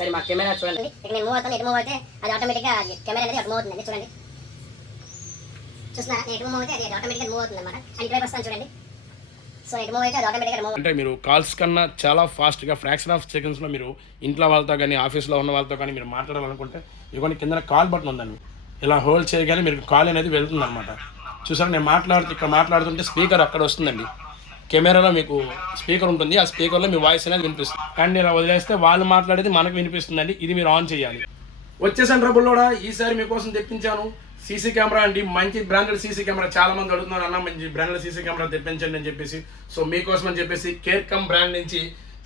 ఒకసారి మా కెమెరా చూడండి. ఇక్కడ నేను మూవ్ అవుతాను, ఎటు మూవ్ అయితే అది ఆటోమేటిక్గా కెమెరా అనేది అటు మూవ్ అవుతుందండి. చూడండి, చూస్తున్నారా? నేను ఎటు మూవ్ అయితే అది ఆటోమేటిక్గా మూవ్ అవుతుంది అనమాట. అండ్ ఇటువైపు వస్తాను చూడండి. సో ఎటు మూవ్ అయితే అది ఆటోమేటిక్గా మూవ్ అంటే మీరు కాల్స్ కన్నా చాలా ఫాస్ట్గా ఫ్రాక్షన్ ఆఫ్ సెకండ్స్లో మీరు ఇంట్లో వాళ్ళతో కానీ ఆఫీస్లో ఉన్న వాళ్ళతో కానీ మీరు మాట్లాడాలనుకుంటే ఇదిగోండి కింద కాల్ బటన్ ఉందండి. ఇలా హోల్డ్ చేయగానే మీరు కాల్ అనేది వెళ్తుంది అనమాట. చూసారా, నేను ఇక్కడ మాట్లాడుతుంటే స్పీకర్ అక్కడ వస్తుందండి. కెమెరాలో మీకు స్పీకర్ ఉంటుంది, ఆ స్పీకర్లో మీ వాయిస్ అనేది వినిపిస్తుంది. అండ్ ఇలా వదిలేస్తే వాళ్ళు మాట్లాడేది మనకు వినిపిస్తుందండి. ఇది మీరు ఆన్ చేయాలి. వచ్చేసాను ట్రబుల్లోడా, ఈసారి మీకోసం తెప్పించాను సీసీ కెమెరా అండి. మంచి బ్రాండెడ్ సీసీ కెమెరా. చాలా మంది అడుగుతున్నారు, అన్న మంచి బ్రాండెడ్ సీసీ కెమెరా తెప్పించండి అని చెప్పేసి. సో మీకోసం అని చెప్పేసి కేర్కమ్ బ్రాండ్ నుంచి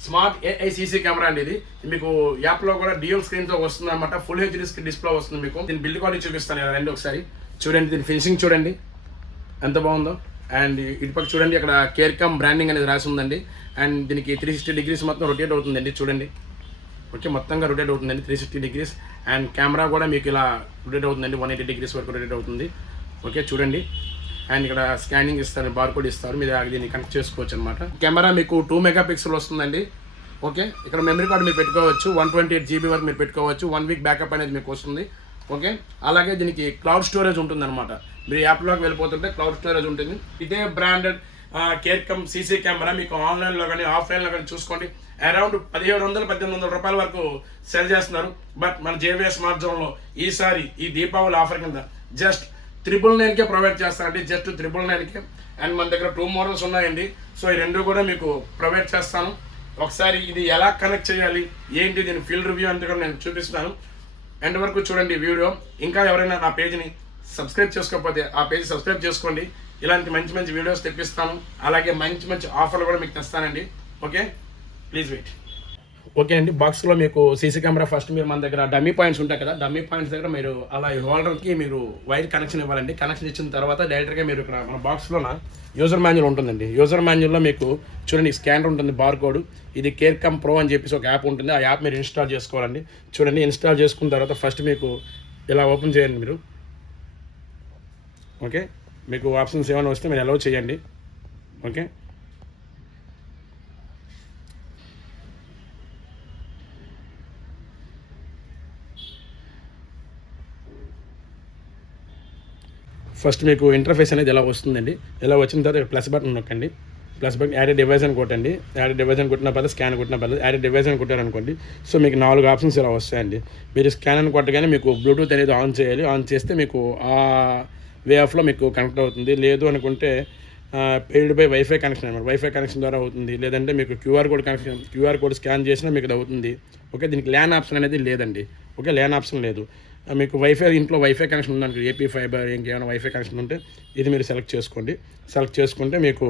స్మార్ట్ ఏఐ సీసీ కెమెరా అండి. ఇది మీకు యాప్లో కూడా డ్యూయల్ స్క్రీన్తో వస్తుంది అనమాట. ఫుల్ హెచ్డీ డిస్ప్లే వస్తుంది మీకు. దీని బిల్డ్ క్వాలిటీ చూపిస్తాను ఇలా రెండు ఒకసారి చూడండి. దీని ఫినిషింగ్ చూడండి ఎంత బాగుందో. అండ్ ఇటుపక్క చూడండి, అక్కడ కేర్కమ్ బ్రాండింగ్ అనేది రాసి ఉందండి. అండ్ దీనికి 360 degrees మొత్తం రొటేట్ అవుతుందండి. చూడండి, ఓకే, మొత్తంగా రొటేట్ అవుతుందండి 360 degrees. అండ్ కెమెరా కూడా మీకు ఇలా రొటేట్ అవుతుందండి, 180 degrees వరకు రొటేట్ అవుతుంది. ఓకే, చూడండి. అండ్ ఇక్కడ స్కానింగ్ ఇస్తారు, బార్కోడ్ ఇస్తారు, మీరు దీన్ని కనెక్ట్ చేసుకోవచ్చు అనమాట. కెమెరా మీకు 2 MP వస్తుందండి. ఓకే, ఇక్కడ మెమరీ కార్డు మీరు పెట్టుకోవచ్చు, 128 GB వరకు మీరు పెట్టుకోవచ్చు. 1 week బ్యాకప్ అనేది మీకు వస్తుంది. ఓకే, అలాగే దీనికి క్లౌడ్ స్టోరేజ్ ఉంటుంది అనమాట. మీరు యాప్లోకి వెళ్ళిపోతుంటే క్లౌడ్ స్టోరేజ్ ఉంటుంది. ఇదే బ్రాండెడ్ కేర్కమ్ సీసీ కెమెరా మీకు ఆన్లైన్లో కానీ ఆఫ్లైన్లో కానీ చూసుకోండి అరౌండ్ 1700-1800 రూపాయల వరకు సెల్ చేస్తున్నారు. బట్ మన జేవీఎస్ స్మార్ట్ జోన్లో ఈసారి ఈ దీపావళి ఆఫర్ కింద జస్ట్ 999కే ప్రొవైడ్ చేస్తానండి. జస్ట్ 999కే. అండ్ మన దగ్గర 2 మోడల్స్ ఉన్నాయండి. సో ఈ రెండు కూడా మీకు ప్రొవైడ్ చేస్తాను. ఒకసారి ఇది ఎలా కనెక్ట్ చేయాలి ఏంటి, దీని ఫీల్డ్ రివ్యూ అంతా కూడా నేను చూపిస్తాను. ఎండ్ వరకు చూడండి వీడియో. ఇంకా ఎవరైనా నా పేజ్ని సబ్స్క్రైబ్ చేసుకోకపోతే ఆ పేజ్ సబ్స్క్రైబ్ చేసుకోండి. ఇలాంటి మంచి మంచి వీడియోస్ తెప్పిస్తాను. అలాగే మంచి మంచి ఆఫర్లు కూడా మీకు తెస్తానండి. Okay, please wait. ఓకే అండి, బాక్స్లో మీకు సీసీ కెమెరా ఫస్ట్ మీరు మన దగ్గర డమ్మీ పాయింట్స్ ఉంటాయి కదా, డమ్మీ పాయింట్స్ దగ్గర మీరు అలా హోల్డర్కి మీరు వైర్ కనెక్షన్ ఇవ్వాలండి. కనెక్షన్ ఇచ్చిన తర్వాత డైరెక్ట్గా మీరు ఇక్కడ మన బాక్స్లోన యూజర్ మాన్యువల్ ఉంటుందండి. యూజర్ మాన్యువల్లో మీకు చూడండి స్కానర్ ఉంటుంది, బార్ కోడ్. ఇది కేర్కమ్ ప్రో అని చెప్పేసి ఒక యాప్ ఉంటుంది. ఆ యాప్ మీరు ఇన్స్టాల్ చేసుకోవాలండి. చూడండి, ఇన్స్టాల్ చేసుకున్న తర్వాత ఫస్ట్ మీకు ఇలా ఓపెన్ చేయండి మీరు. ఓకే, మీకు ఆప్షన్స్ ఏమైనా వస్తే మీరు అలౌ చేయండి. ఓకే, ఫస్ట్ మీకు ఇంటర్ఫేస్ అనేది ఎలా వస్తుందండి. ఇలా వచ్చిన తర్వాత ప్లస్ బటన్ నొక్కండి. ప్లస్ బటన్ యాడ్ డివైస్ అని కొట్టండి. యాడ్ డివైస్ అని కొట్టిన పర్లేదు, స్కాన్ కొట్టిన పర్లేదు. యాడ్ డివైస్ అని కొట్టారనుకోండి, సో మీకు 4 ఆప్షన్స్ ఇలా వస్తాయండి. మీరు స్కాన్ అని కొట్టగానే మీకు బ్లూటూత్ అనేది ఆన్ చేయాలి. ఆన్ చేస్తే మీకు ఆ వే ఆఫ్లో మీకు కనెక్ట్ అవుతుంది. లేదు అనుకుంటే పెయిడ్ బై వైఫై కనెక్షన్ అనమాట. వైఫై కనెక్షన్ ద్వారా అవుతుంది. లేదంటే మీకు క్యూఆర్ కోడ్ స్కాన్ చేసినా మీకు అది అవుతుంది. ఓకే, దీనికి ల్యాన్ ఆప్షన్ అనేది లేదండి. ఓకే, ల్యాన్ ఆప్షన్ లేదు. మీకు వైఫై ఇంట్లో వైఫై కనెక్షన్ ఉందనుకో, ఏపీ ఫైబర్ ఇంకేమైనా వైఫై కనెక్షన్ ఉంటే ఇది మీరు సెలెక్ట్ చేసుకోండి. సెలెక్ట్ చేసుకుంటే మీకు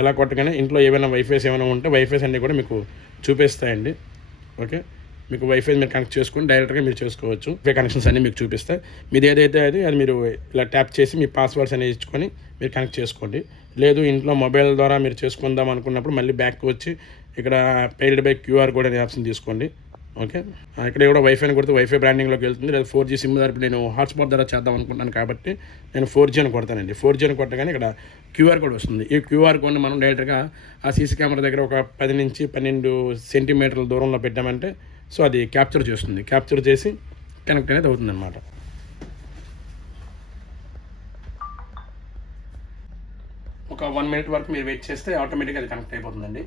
ఎలా కొట్టగానే ఇంట్లో ఏమైనా వైఫైస్ ఏమైనా ఉంటే వైఫైస్ అన్నీ కూడా మీకు చూపిస్తాయండి. ఓకే, మీకు వైఫై మీరు కనెక్ట్ చేసుకుని డైరెక్ట్గా మీరు చేసుకోవచ్చు. వైఫై కనెక్షన్స్ అన్నీ మీకు చూపిస్తాయి. మీది ఏదైతే అది మీరు ఇలా ట్యాప్ చేసి మీ పాస్వర్డ్స్ అనేది ఇచ్చుకొని మీరు కనెక్ట్ చేసుకోండి. లేదు ఇంట్లో మొబైల్ ద్వారా మీరు చేసుకుందాం అనుకున్నప్పుడు మళ్ళీ బ్యాక్ వచ్చి ఇక్కడ పెయిడ్ బై క్యూఆర్ కోడ్ అనే ఆప్షన్ తీసుకోండి. ఓకే, ఇక్కడ కూడా వైఫైని కొడితే వైఫై బ్రాండింగ్లోకి వెళ్తుంది. లేదా 4G సిమ్ ద్వారా నేను హాట్స్పాట్ ద్వారా చేద్దాం అనుకుంటున్నాను కాబట్టి నేను 4G అని కొడతానండి. 4G అని కొట్టగానే ఇక్కడ క్యూఆర్ కోడ్ వస్తుంది. ఈ క్యూఆర్ కోడ్ని మనం డైరెక్ట్గా ఆ సీసీ కెమెరా దగ్గర ఒక 10 నుంచి 12 సెంటీమీటర్ల దూరంలో పెట్టామంటే సో అది క్యాప్చర్ చేస్తుంది. క్యాప్చర్ చేసి కనెక్ట్ అనేది అవుతుందన్నమాట. ఒక 1 minute వరకు మీరు వెయిట్ చేస్తే ఆటోమేటిక్గా అది కనెక్ట్ అయిపోతుందండి.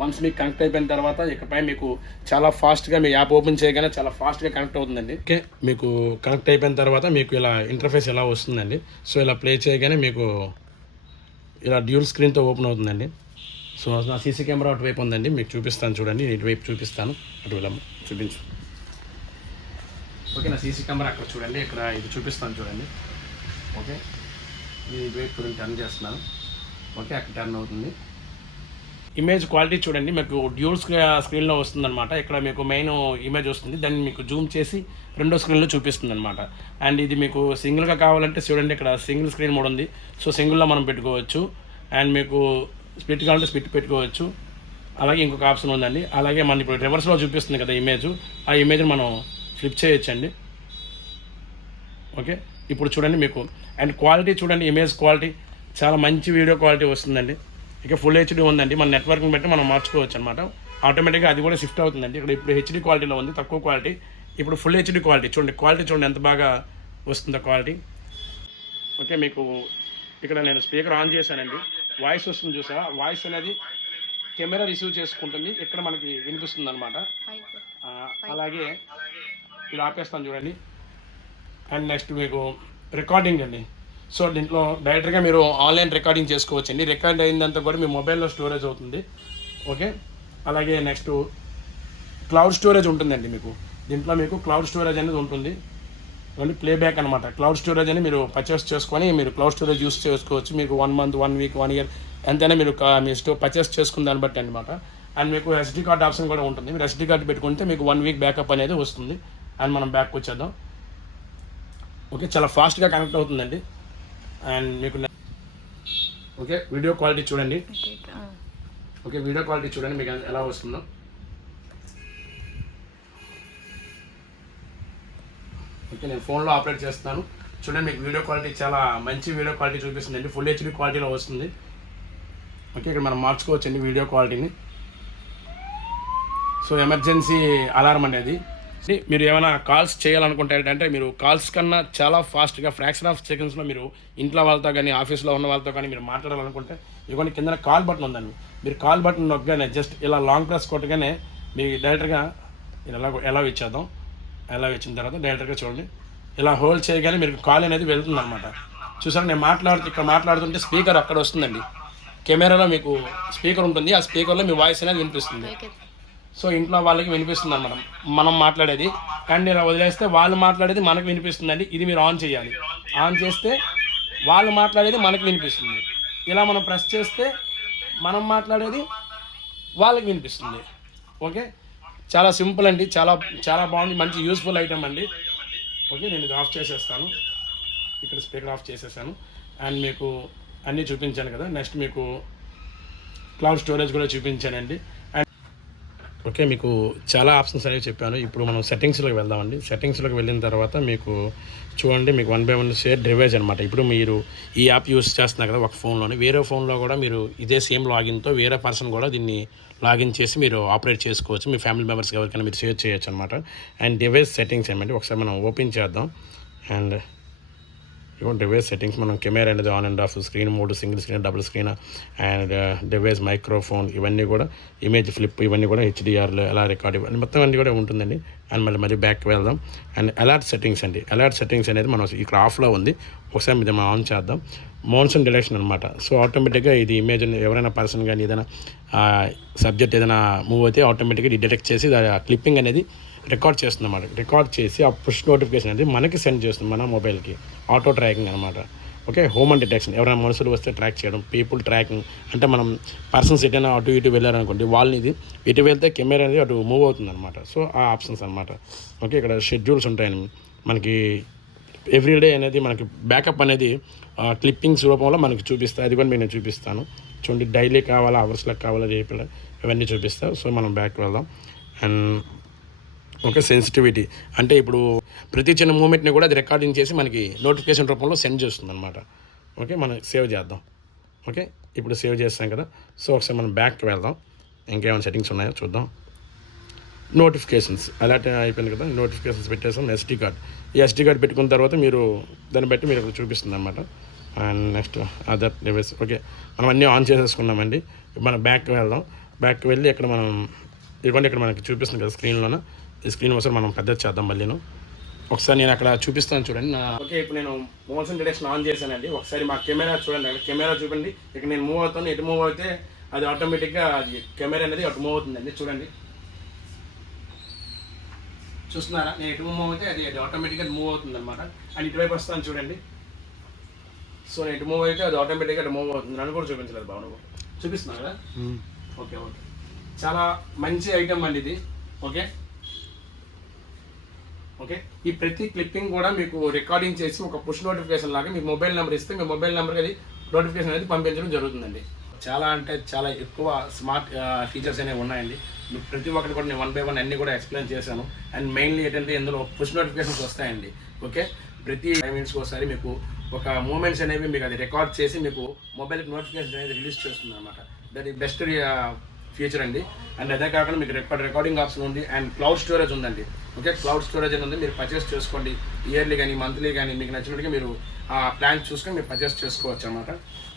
వన్స్ మీకు కనెక్ట్ అయిపోయిన తర్వాత ఇకపై మీకు చాలా ఫాస్ట్గా మీ యాప్ ఓపెన్ చేయగానే చాలా ఫాస్ట్గా కనెక్ట్ అవుతుందండి. ఓకే, మీకు కనెక్ట్ అయిపోయిన తర్వాత మీకు ఇలా ఇంటర్ఫేస్ ఎలా వస్తుందండి. సో ఇలా ప్లే చేయగానే మీకు ఇలా డ్యూల్ స్క్రీన్తో ఓపెన్ అవుతుందండి. సో నా సీసీ కెమెరా అటువైపు ఉందండి, మీకు చూపిస్తాను చూడండి. ఇటువైపు చూపిస్తాను, అటు వెళ్ళాము చూపించు. ఓకే, నా సీసీ కెమెరా అక్కడ చూడండి, ఇక్కడ ఇది చూపిస్తాను చూడండి. ఓకే, ఇది ఇటువైపు చూడండి, టర్న్ చేస్తున్నాను. ఓకే, అక్కడ టర్న్ అవుతుంది. ఇమేజ్ క్వాలిటీ చూడండి, మీకు డ్యూల్ స్క్రీన్లో వస్తుందన్నమాట. ఇక్కడ మీకు మెయిన్ ఇమేజ్ వస్తుంది, దాన్ని మీకు జూమ్ చేసి రెండో స్క్రీన్లో చూపిస్తుంది అనమాట. అండ్ ఇది మీకు సింగిల్గా కావాలంటే చూడండి, ఇక్కడ సింగిల్ స్క్రీన్ మోడ్ ఉంది. సో సింగిల్లో మనం పెట్టుకోవచ్చు. అండ్ మీకు స్ప్లిట్ కావాలంటే స్ప్లిట్ పెట్టుకోవచ్చు. అలాగే ఇంకొక ఆప్షన్ ఉందండి. అలాగే మన ఇప్పుడు రివర్స్లో చూపిస్తుంది కదా ఇమేజ్, ఆ ఇమేజ్ని మనం ఫ్లిప్ చేయొచ్చండి. ఓకే, ఇప్పుడు చూడండి మీకు అండ్ క్వాలిటీ చూడండి, ఇమేజ్ క్వాలిటీ చాలా మంచి వీడియో క్వాలిటీ వస్తుందండి. ఇక ఫుల్ హెచ్డీ ఉందండి. మన నెట్వర్క్ని బట్టి మనం మార్చుకోవచ్చు అనమాట. ఆటోమేటిక్గా అది కూడా షిఫ్ట్ అవుతుందండి. ఇక్కడ ఇప్పుడు హెచ్డి క్వాలిటీలో ఉంది, తక్కువ క్వాలిటీ. ఇప్పుడు ఫుల్ హెచ్డి క్వాలిటీ చూడండి, చూడండి ఎంత బాగా వస్తుందో క్వాలిటీ. ఓకే, మీకు ఇక్కడ నేను స్పీకర్ ఆన్ చేశానండి, వాయిస్ వస్తుంది చూసారా, వాయిస్ అనేది కెమెరా రిసీవ్ చేసుకుంటుంది, ఇక్కడ మనకి వినిపిస్తుంది అనమాట. అలాగే ఇలా ఆపేస్తాను చూడండి. అండ్ నెక్స్ట్ మీకు రికార్డింగ్ అండి. సో దీంట్లో డైరెక్ట్గా మీరు ఆన్లైన్ రికార్డింగ్ చేసుకోవచ్చండి. రికార్డ్ అయిందంతా కూడా మీ మొబైల్లో స్టోరేజ్ అవుతుంది. ఓకే, అలాగే నెక్స్ట్ క్లౌడ్ స్టోరేజ్ ఉంటుందండి మీకు. దీంట్లో మీకు క్లౌడ్ స్టోరేజ్ అనేది ఉంటుంది, ఓన్లీ ప్లేబ్యాక్ అనమాట. క్లౌడ్ స్టోరేజ్ అని మీరు పర్చేస్ చేసుకొని మీరు క్లౌడ్ స్టోరేజ్ యూస్ చేసుకోవచ్చు. మీకు 1 మంత్, 1 వీక్, 1 ఇయర్ ఎంతైనా మీరు మీ పర్చేస్ చేసుకున్న దాన్ని బట్టి అనమాట. అండ్ మీకు ఎస్డి కార్డ్ ఆప్షన్ కూడా ఉంటుంది. మీరు ఎస్డి కార్డ్ పెట్టుకుంటే మీకు 1 వీక్ బ్యాకప్ అనేది వస్తుంది. అండ్ మనం బ్యాక్ వచ్చేద్దాం. ఓకే, చాలా ఫాస్ట్గా కనెక్ట్ అవుతుందండి. అండ్ మీకు ఓకే వీడియో క్వాలిటీ చూడండి. ఓకే, వీడియో క్వాలిటీ చూడండి మీకు ఎలా వస్తుందో. ఓకే, నేను ఫోన్లో ఆపరేట్ చేస్తున్నాను చూడండి. మీకు వీడియో క్వాలిటీ చాలా మంచి వీడియో క్వాలిటీ చూపిస్తుందండి, ఫుల్ హెచ్డి క్వాలిటీలో వస్తుంది. ఓకే, ఇక్కడ మనం మార్చుకోవచ్చండి వీడియో క్వాలిటీని. సో ఎమర్జెన్సీ అలారం అనేది మీరు ఏమైనా కాల్స్ చేయాలనుకుంటే ఏంటంటే మీరు కాల్స్ కన్నా చాలా ఫాస్ట్గా ఫ్రాక్షన్ ఆఫ్ సెకండ్స్లో మీరు ఇంట్లో వాళ్ళతో కానీ ఆఫీస్లో ఉన్న వాళ్ళతో కానీ మీరు మాట్లాడాలనుకుంటే ఇవన్నీ కింద కాల్ బటన్ ఉందండి. మీరు కాల్ బటన్ నొక్కగానే జస్ట్ ఇలా లాంగ్ ప్రెస్ కొట్టగానే మీకు డైరెక్ట్గా ఎలా ఇచ్చేద్దాం. ఎలా ఇచ్చిన తర్వాత డైరెక్ట్గా చూడండి, ఇలా హోల్డ్ చేయగానే మీరు కాల్ అనేది వెళ్తుంది అనమాట. చూసారా, నేను ఇక్కడ మాట్లాడుతుంటే స్పీకర్ అక్కడ వస్తుందండి. కెమెరాలో మీకు స్పీకర్ ఉంటుంది, ఆ స్పీకర్లో మీ వాయిస్ అనేది వినిపిస్తుంది. సో ఇంట్లో వాళ్ళకి వినిపిస్తుంది అన్నమాట మనం మాట్లాడేది. అండ్ ఇలా వదిలేస్తే వాళ్ళు మాట్లాడేది మనకు వినిపిస్తుందండి. ఇది మీరు ఆన్ చేయాలి. ఆన్ చేస్తే వాళ్ళు మాట్లాడేది మనకు వినిపిస్తుంది. ఇలా మనం ప్రెస్ చేస్తే మనం మాట్లాడేది వాళ్ళకి వినిపిస్తుంది. ఓకే, చాలా సింపుల్ అండి, చాలా చాలా బాగుంది, మంచి యూస్ఫుల్ ఐటమ్ అండి. ఓకే, నేను ఇది ఆఫ్ చేసేస్తాను. ఇక్కడ స్పీకర్ ఆఫ్ చేసేసాను. అండ్ మీకు అన్నీ చూపించాను కదా. నెక్స్ట్ మీకు క్లౌడ్ స్టోరేజ్ కూడా చూపించానండి. అండ్ ఓకే, మీకు చాలా ఆప్షన్స్ అనేవి చెప్పాను. ఇప్పుడు మనం సెట్టింగ్స్లోకి వెళ్దామండి. సెట్టింగ్స్లోకి వెళ్ళిన తర్వాత మీకు చూడండి, మీకు 1 by 1 షేర్ డివైస్ అనమాట. ఇప్పుడు మీరు ఈ యాప్ యూస్ చేస్తున్నారు కదా ఒక ఫోన్లోని, వేరే ఫోన్లో కూడా మీరు ఇదే సేమ్ లాగిన్తో వేరే పర్సన్ కూడా దీన్ని లాగిన్ చేసి మీరు ఆపరేట్ చేసుకోవచ్చు. మీ ఫ్యామిలీ మెంబర్స్కి ఎవరికైనా మీరు షేర్ చేయొచ్చు అనమాట. అండ్ డివైస్ సెట్టింగ్స్ ఏమంటే ఒకసారి మనం ఓపెన్ చేద్దాం. అండ్ డివైస్ సెట్టింగ్స్ మనం కెమెరా అనేది on and of, screen mode, single screen, double screen, and device microphone, ఇవన్నీ కూడా ఇమేజ్ ఫ్లిప్, ఇవన్నీ కూడా హెచ్డిఆర్లో ఎలా రికార్డ్, ఇవన్నీ మొత్తం అన్నీ కూడా ఉంటుందండి. అండ్ మళ్ళీ బ్యాక్కి వెళ్దాం. అండ్ అలర్ట్ సెట్టింగ్స్ అండి. అలర్ట్ సెట్టింగ్స్ అనేది మనం ఇక్కడ ఆఫ్లో ఉంది, ఒకసారి ఇది మనం ఆన్ చేద్దాం. మోషన్ డిడక్షన్ అనమాట. సో ఆటోమేటిక్గా ఇది ఇమేజ్ ఎవరైనా పర్సన్ కానీ ఏదైనా సబ్జెక్ట్ ఏదైనా మూవ్ అయితే ఆటోమేటిక్గా ఇది డిటెక్ట్ చేసి క్లిప్పింగ్ అనేది రికార్డ్ చేస్తుంది అన్నమాట. రికార్డ్ చేసి ఆ పుష్ నోటిఫికేషన్ అనేది మనకి సెండ్ చేస్తుంది మన మొబైల్కి. ఆటో ట్రాకింగ్ అనమాట. ఓకే, హోమ్ అండ్ డిటెక్షన్, ఎవరైనా మనుషులు వస్తే ట్రాక్ చేయడం, పీపుల్ ట్రాకింగ్ అంటే మనం పర్సన్స్ ఎటైనా అటు ఇటు వెళ్ళారనుకోండి, వాళ్ళని ఇది ఇటు వెళ్తే కెమెరా అనేది అటు మూవ్ అవుతుంది అనమాట. సో ఆ ఆప్షన్స్ అనమాట. ఓకే, ఇక్కడ షెడ్యూల్స్ ఉంటాయని మనకి ఎవ్రీడే అనేది మనకి బ్యాకప్ అనేది క్లిప్పింగ్స్ రూపంలో మనకి చూపిస్తాయి. అది కూడా నేను చూపిస్తాను చూడండి. డైలీ కావాలా, అవర్స్లకు కావాలా, రేపు ఇవన్నీ చూపిస్తాను. సో మనం బ్యాక్ వెళ్దాం. అండ్ ఓకే, సెన్సిటివిటీ అంటే ఇప్పుడు ప్రతి చిన్న మూమెంట్ని కూడా అది రికార్డింగ్ చేసి మనకి నోటిఫికేషన్ రూపంలో సెండ్ చేస్తుంది అనమాట. ఓకే, మనం సేవ్ చేద్దాం. ఓకే, ఇప్పుడు సేవ్ చేస్తాం కదా. సో ఒకసారి మనం బ్యాక్కి వెళ్దాం, ఇంకేమైనా సెట్టింగ్స్ ఉన్నాయో చూద్దాం. నోటిఫికేషన్స్ అలర్ట్ అయిపోయింది కదా, నోటిఫికేషన్స్ పెట్టేసాం. ఎస్డి కార్డ్, ఈ ఎస్డి కార్డ్ పెట్టుకున్న తర్వాత మీరు దాన్ని బట్టి మీరు ఇక్కడ చూపిస్తుంది అనమాట. And next other device. Okay, మనం అన్నీ ఆన్ చేసేసుకున్నామండి. మనం బ్యాక్కి వెళ్దాం. బ్యాక్కి వెళ్ళి ఇక్కడ మనం ఇవ్వండి, ఇక్కడ మనకి చూపిస్తుంది కదా స్క్రీన్లోన. ఈ స్క్రీన్ ఒకసారి మనం పెద్ద చేద్దాం మళ్ళీను. ఒకసారి నేను అక్కడ చూపిస్తాను చూడండి. ఓకే, ఇప్పుడు నేను మోషన్ డిటెక్షన్ ఆన్ చేశానండి. ఒకసారి మా కెమెరా చూడండి, అక్కడ కెమెరా చూడండి. ఇక్కడ నేను మూవ్ అవుతాను, ఎటు మూవ్ అయితే అది ఆటోమేటిక్గా అది కెమెరా అనేది అటు మూవ్ అవుతుందండి. చూడండి, చూస్తున్నారా, నేను ఎటు మూవ్ అయితే అది ఆటోమేటిక్గా మూవ్ అవుతుంది అనమాట. అండ్ ఇటువైపు వస్తాను చూడండి. సో నేను ఎటు మూవ్ అయితే అది ఆటోమేటిక్గా అటు మూవ్ అవుతుంది. నన్ను కూడా చూపించలేదు బాబు, నువ్వు చూపిస్తున్నా కదా. ఓకే ఓకే, చాలా మంచి ఐటమ్ అండి ఇది. ఓకే ఓకే, ఈ ప్రతి క్లిప్పింగ్ కూడా మీకు రికార్డింగ్ చేసి ఒక పుష్ నోటిఫికేషన్ లాగా మీకు మొబైల్ నెంబర్ ఇస్తే మీ మొబైల్ నెంబర్కి అది నోటిఫికేషన్ అనేది పంపించడం జరుగుతుందండి. చాలా అంటే చాలా ఎక్కువ స్మార్ట్ ఫీచర్స్ అనేవి ఉన్నాయండి. మీకు ప్రతి ఒక్కటి కూడా నేను 1 by 1 అన్నీ కూడా ఎక్స్ప్లెయిన్ చేశాను. అండ్ మెయిన్లీ ఏంటంటే ఇందులో పుష్ నోటిఫికేషన్స్ వస్తాయండి. ఓకే, ప్రతి 5 minutes ఒకసారి మీకు ఒక మూమెంట్స్ అనేవి మీకు అది రికార్డ్ చేసి మీకు మొబైల్కి నోటిఫికేషన్ అనేది రిలీజ్ చేస్తుంది అనమాట. దట్ ఈ బెస్ట్ ఫీచర్ అండి. అండ్ అదే కాకుండా మీకు రికార్డింగ్ ఆప్షన్ ఉంది అండ్ క్లౌడ్ స్టోరేజ్ ఉందండి. ఓకే, క్లౌడ్ స్టోరేజ్ అని ఉంది, మీరు పర్చేస్ చేసుకోండి. ఇయర్లీ కానీ మంత్లీ కానీ మీకు నచ్చినట్టుగా మీరు ఆ ప్లాన్ చూసుకొని మీరు పర్చేస్ చేసుకోవచ్చు అనమాట.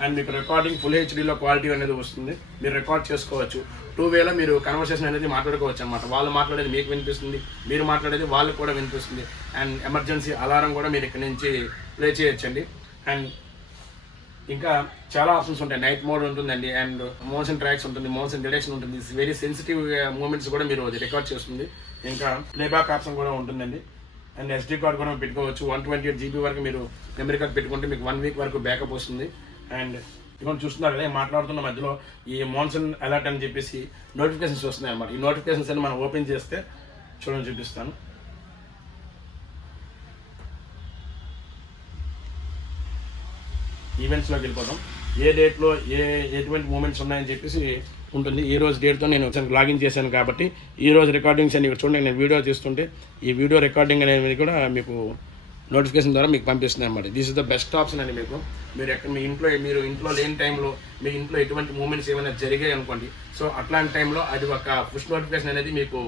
అండ్ మీకు రికార్డింగ్ ఫుల్ హెచ్డీలో క్వాలిటీ అనేది వస్తుంది, మీరు రికార్డ్ చేసుకోవచ్చు. 2 వేలో మీరు కన్వర్సేషన్ అనేది మాట్లాడుకోవచ్చు అనమాట. వాళ్ళు మాట్లాడేది మీకు వినిపిస్తుంది, మీరు మాట్లాడేది వాళ్ళకి కూడా వినిపిస్తుంది. అండ్ ఎమర్జెన్సీ అలారం కూడా మీరు ఇక్కడ నుంచి ప్లే చేయొచ్చండి. అండ్ ఇంకా చాలా ఆప్షన్స్ ఉంటాయి. నైట్ మోడ్ ఉంటుందండి, అండ్ మోషన్ ట్రాక్స్ ఉంటుంది, మోషన్ డిటెక్షన్ ఉంటుంది, వెరీ సెన్సిటివ్ మూమెంట్స్ కూడా మీరు అది రికార్డ్ చేస్తుంది. ఇంకా ప్లేబ్యాక్ ఆప్షన్ కూడా ఉంటుందండి. అండ్ SD కార్డ్ కూడా పెట్టుకోవచ్చు. 128 GB వరకు మీరు మెమరీ కార్డ్ పెట్టుకుంటే మీకు 1 వీక్ వరకు బ్యాకప్ వస్తుంది. అండ్ ఇక్కడ చూస్తున్నారు కదా, మాట్లాడుతున్న మధ్యలో ఈ మోన్సూన్ అలర్ట్ అని చెప్పేసి నోటిఫికేషన్స్ వస్తున్నాయి అన్నమాట. ఈ నోటిఫికేషన్స్ అని మనం ఓపెన్ చేస్తే చూడండి, చూపిస్తాను. ఈవెంట్స్లోకి వెళ్ళిపోతాం. ఏ డేట్లో ఎటువంటి మూమెంట్స్ ఉన్నాయని చెప్పేసి ఉంటుంది. ఈ రోజు డేట్తో నేను లాగిన్ చేశాను కాబట్టి ఈ రోజు రికార్డింగ్స్ అని చూడండి. నేను వీడియో తీస్తుంటే ఈ వీడియో రికార్డింగ్ అనేది కూడా మీకు నోటిఫికేషన్ ద్వారా మీకు పంపిస్తుంది అనమాట. This is the best option అండి. మీరు ఎక్కడ మీరు ఇంట్లో లేని టైంలో మీ ఇంట్లో ఎటువంటి మూమెంట్స్ ఏమైనా జరిగాయి అనుకోండి, సో అట్లాంటి టైంలో అది ఒక పుష్ నోటిఫికేషన్ అనేది మీకు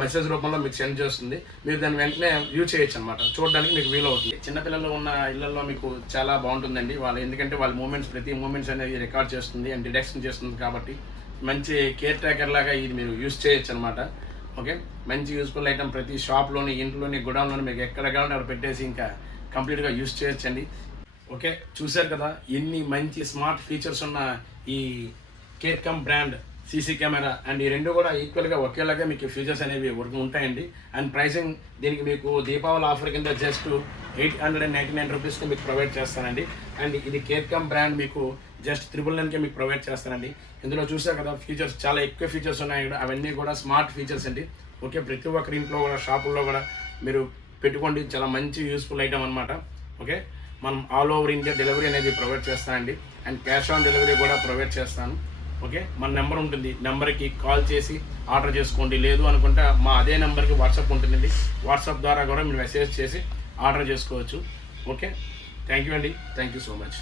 మెసేజ్ రూపంలో మీకు సెండ్ చేస్తుంది. మీరు దాన్ని వెంటనే యూజ్ చేయొచ్చు అనమాట. చూడడానికి మీకు వీలు అవుతుంది. చిన్నపిల్లలు ఉన్న ఇళ్లలో మీకు చాలా బాగుంటుందండి. ఎందుకంటే వాళ్ళ మూమెంట్స్ ప్రతి మూమెంట్స్ అనేది రికార్డ్ చేస్తుంది అండ్ డిటెక్షన్ చేస్తుంది కాబట్టి మంచి కేర్ ట్రాకర్ లాగా ఇది మీరు యూజ్ చేయొచ్చు అనమాట. ఓకే, మంచి యూస్ఫుల్ ఐటమ్. ప్రతి షాప్లోని, ఇంట్లోని, గుడాంలోని మీకు ఎక్కడ కావాలంటే అక్కడ పెట్టేసి ఇంకా కంప్లీట్గా యూజ్ చేయొచ్చండి. ఓకే, చూశారు కదా ఎన్ని మంచి స్మార్ట్ ఫీచర్స్ ఉన్న ఈ కేర్కమ్ బ్రాండ్ సీసీ కెమెరా. అండ్ ఈ రెండు కూడా ఈక్వల్గా ఒకేలాగా మీకు ఫీచర్స్ అనేవి ఉంటాయండి. అండ్ ప్రైసింగ్ దీనికి మీకు దీపావళి ఆఫర్ కింద జస్ట్ 899 రూపీస్కి మీకు ప్రొవైడ్ చేస్తానండి. అండ్ ఇది కేర్కమ్ బ్రాండ్ మీకు జస్ట్ 999కే మీకు ప్రొవైడ్ చేస్తానండి. ఇందులో చూసారు కదా ఫీచర్స్ చాలా ఎక్కువ ఫీచర్స్ ఉన్నాయి. అవన్నీ కూడా స్మార్ట్ ఫీచర్స్ అండి. ఓకే, ప్రతి ఒక్కరి ఇంట్లో కూడా షాపుల్లో కూడా మీరు పెట్టుకోండి. చాలా మంచి యూస్ఫుల్ ఐటమ్ అనమాట. ఓకే, మనం ఆల్ ఓవర్ ఇండియా డెలివరీ అనేది ప్రొవైడ్ చేస్తానండి. అండ్ క్యాష్ ఆన్ డెలివరీ కూడా ప్రొవైడ్ చేస్తాను. ఓకే, మన నెంబర్ ఉంటుంది, నెంబర్కి కాల్ చేసి ఆర్డర్ చేసుకోండి. లేదు అనుకుంటే మా అదే నెంబర్కి వాట్సాప్ ఉంటుందండి. వాట్సాప్ ద్వారా కూడా మీరు మెసేజ్ చేసి ఆర్డర్ చేసుకోవచ్చు. ఓకే, థ్యాంక్ యూ అండి. Thank you so much.